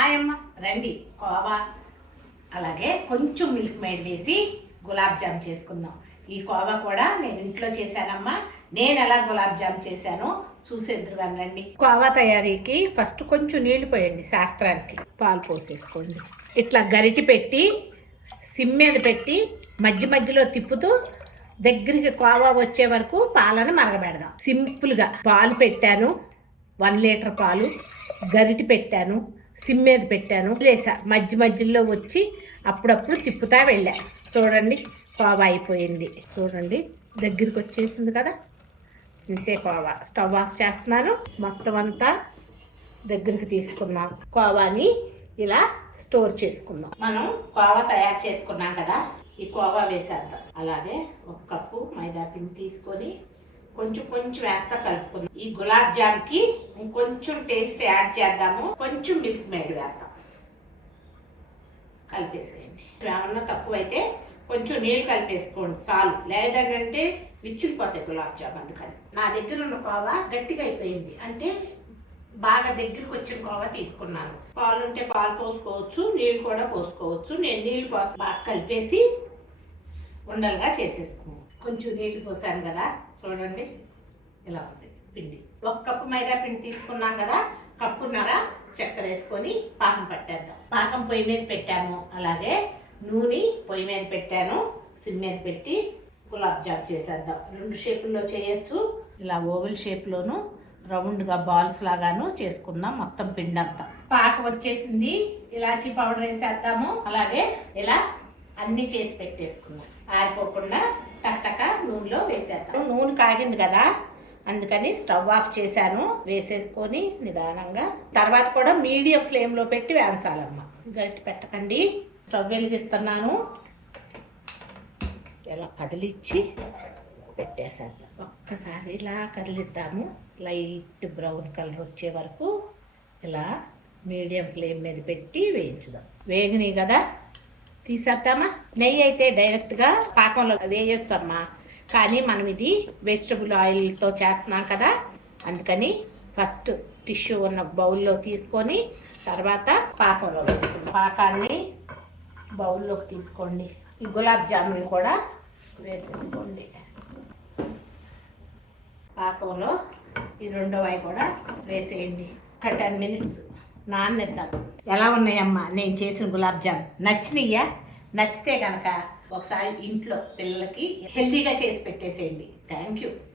Hi అమ్మ. రండి. కోవా. అలాగే కొంచెం మిల్క్ మేడ్ వేసి గులాబ్ జామ్ చేసుకుందాం. ఈ కోవా కూడా నేను ఇంట్లో చేశానమ్మా. నేను ఎలా గులాబ్ జామ్ చేశానో చూసేద్దరు రండి. కోవా తయారీకి ఫస్ట్ కొంచెం నీళ్ళు పోయండి శాస్త్రానికి. పాలు పోసేసుకోండి. ఇట్లా గరిటి పెట్టి సిమ్ మీద పెట్టి మధ్య మధ్యలో తిప్పుతూ దగ్గరికి కోవా వచ్చే వరకు పాలను మరగబెడదాం. సింపుల్గా పాలు పెట్టాను. వన్ లీటర్ పాలు. గరిటి పెట్టాను. సిమ్ మీద పెట్టాను. లేసా మధ్య మధ్యలో వచ్చి అప్పుడప్పుడు తిప్పుతా వెళ్ళా. చూడండి కోవా అయిపోయింది. చూడండి దగ్గరికి వచ్చేసింది కదా? ఇంతే కోవా స్టవ్ ఆఫ్ చేస్తున్నాను. మొత్తం అంతా దగ్గరికి తీసుకున్నాం. కోవాని ఇలా స్టోర్ చేసుకుందాం. మనం కోవా తయారు చేసుకున్నాం కదా? ఈ కోవా వేసేద్దాం. అలాగే ఒక కప్పు మైదా పిండి తీసుకొని కొంచెం కొంచెం వేస్తా కలుపుకుందాం. ఈ గులాబ్ జామ్కి ఇంకొంచెం టేస్ట్ యాడ్ చేద్దాము. కొంచెం మిల్క్ మేడ్ వేద్దాం. కలిపేసేయండి. ఏమన్నా తక్కువైతే కొంచెం నీళ్ళు కలిపేసుకోండి. చాలు. లేదంటే విచ్చిపోతాయి గులాబ్ జామ్ అందుకని. నా దగ్గర ఉన్న కోవా గట్టిగా అయిపోయింది. అంటే బాగా దగ్గరికి వచ్చిన కోవా తీసుకున్నాను. పాలు ఉంటే పాలు పోసుకోవచ్చు నీళ్ళు కూడా పోసుకోవచ్చు. నేను నీళ్ళు పోసి బాగా కలిపేసి ఉండలుగా చేసేసుకున్నాను కొంచెం నీళ్ళు పోసాను కదా చూడండి. ఇలా ఉంది పిండి. ఒక కప్పు మైదా పిండి తీసుకున్నాం కదా కప్పున్నర చక్కెర వేసుకొని పాకం పట్టేద్దాం. పాకం పొయ్యి మీద పెట్టాము. అలాగే నూనె పొయ్యి మీద పెట్టాను. సిమ్ మీద పెట్టి గులాబ్ జామ్ చేసేద్దాం. రెండు షేపుల్లో చేయొచ్చు. ఇలా ఓవెల్ షేప్లోను రౌండ్గా బాల్స్ లాగాను చేసుకుందాం మొత్తం పిండి అంతా పాకం వచ్చేసింది. ఇలాచీ పౌడర్ వేసేద్దాము. అలాగే ఇలా అన్ని చేసి పెట్టేసుకున్నాం ఆరిపోకుండా టక్టక నూనెలో వేసేద్దాం. నూనె కాగింది కదా అందుకని స్టవ్ ఆఫ్ చేశాను. వేసేసుకొని నిదానంగా తర్వాత కూడా మీడియం ఫ్లేమ్లో పెట్టి వేయించాలమ్మ. గట్టి పెట్టకండి. స్టవ్ వెలిగిస్తున్నాను. ఇలా కదిలిచ్చి పెట్టేసేద్దాం. ఒక్కసారి ఇలా కదిలిద్దాము. లైట్ బ్రౌన్ కలర్ వచ్చే వరకు ఇలా మీడియం ఫ్లేమ్ మీద పెట్టి వేయించుదాం. వేగినాయి కదా? తీసేద్దామా? నెయ్యి అయితే డైరెక్ట్గా పాకంలో వేయొచ్చు అమ్మా. కానీ మనం ఇది వెజిటబుల్ ఆయిల్తో చేస్తున్నాం కదా అందుకని ఫస్ట్ టిష్యూ ఉన్న బౌల్లో తీసుకొని తర్వాత పాకంలో వేసుకుందాం. పాకాన్ని బౌల్లోకి తీసుకోండి. ఈ గులాబ్ జామున్ కూడా వేసేసుకోండి. పాకంలో ఈ రెండో అవి కూడా వేసేయండి. ఒక టెన్ మినిట్స్ నాన్నిద్దాం ఎలా ఉన్నాయమ్మా? నేను చేసిన గులాబ్ జామ్ నచ్చినయ్యా? నచ్చితే కనుక ఒకసారి ఇంట్లో పిల్లలకి హెల్తీగా చేసి పెట్టేసేయండి. Thank you